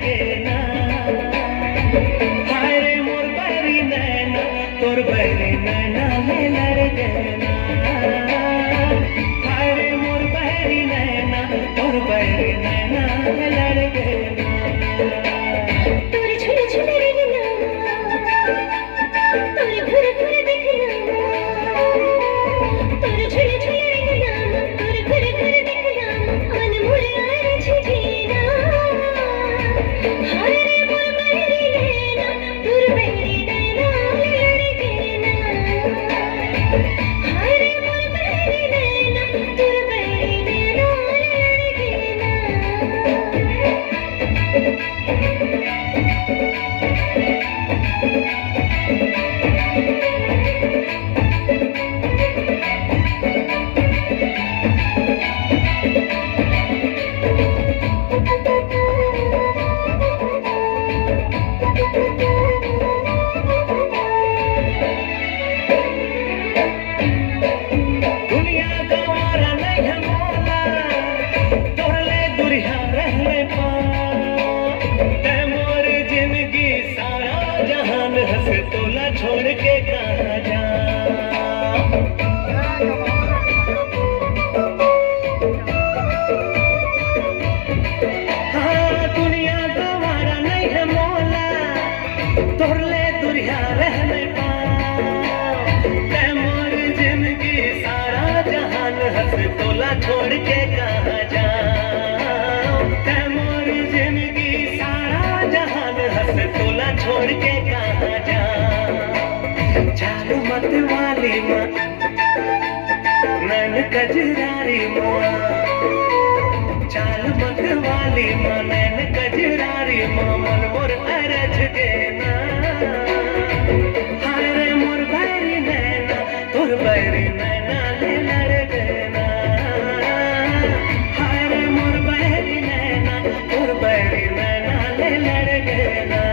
लड़गे ना हाय रे मोर बैरी नैना तोर बैरी नैना में लड़गे ना हाय रे मोर बैरी नैना तोर बैरी नैना में लड़गे ना तोरे झुले झुले रंगना तोरे घुरे घुरे देखना तोरे झुले झुले रंगना तोरे घुरे घुरे देखना मन मुरे आए झिझिना हाय रे मोर बैरी नैना तोर बैरी नैना लड़गे ना हाय रे मोर बैरी नैना तोर बैरी नैना लड़गे दुनिया गवारा नहीं है मौला तोरले दुरिया रहने पा ते मोर जिंदगी सारा जहान हंस तोला छोड़ के कहाँ जा हाँ दुनिया गवारा नहीं है मौला तोरले दुरिया रहने पा ते मोर जिंदगी सारा जहान हंस तोला छोड़ के कहाँ जाऊं ते मोर जिंदगी सारा जहान हंस तोला छोड़ के कहाँ जाऊं चाल मत वाली माँ नैन कजरारी माँ चाल मत वाली माँ नैन कजरारी माँ मन मोर अरज देना हाय रे मोर बैरी नैना तोर बैरी नैना ले लड़गे ना हाय रे मोर बैरी नैना तोर बैरी नैना ले लड़गे ना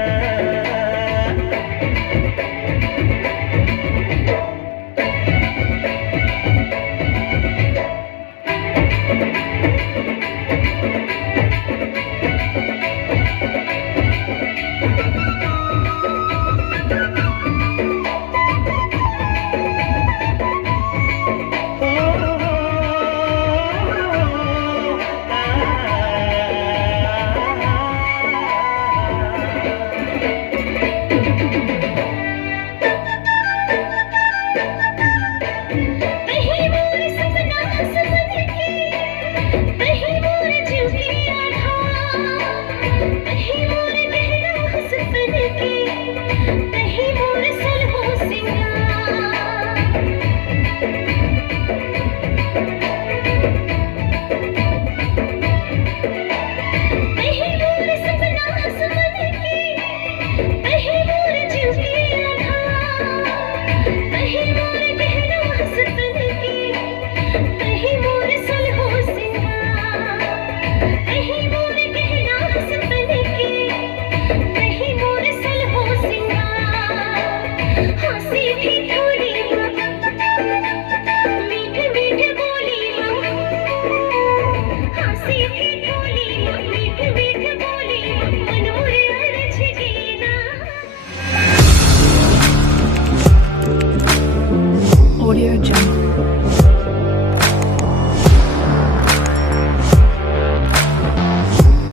कहीं मोर सपना सपन के कहीं मोर जीव की आधार कहीं मोर गहना सपन के कहीं मोर सलहो सिंगार कहीं मोर सपना सपन के कहीं मोर जीव की आधार कहीं मोर गहना सपन के कहीं मोर सलहो सिंगार कहीं मोर गहना सपन के कहीं मोर सलहो सिंगार हंसी भी थोड़ी मीठे मीठे बोली हंसी भी थोड़ी मीठे मीठे बोली मन मुरे अरझ जीना Audio Jungle.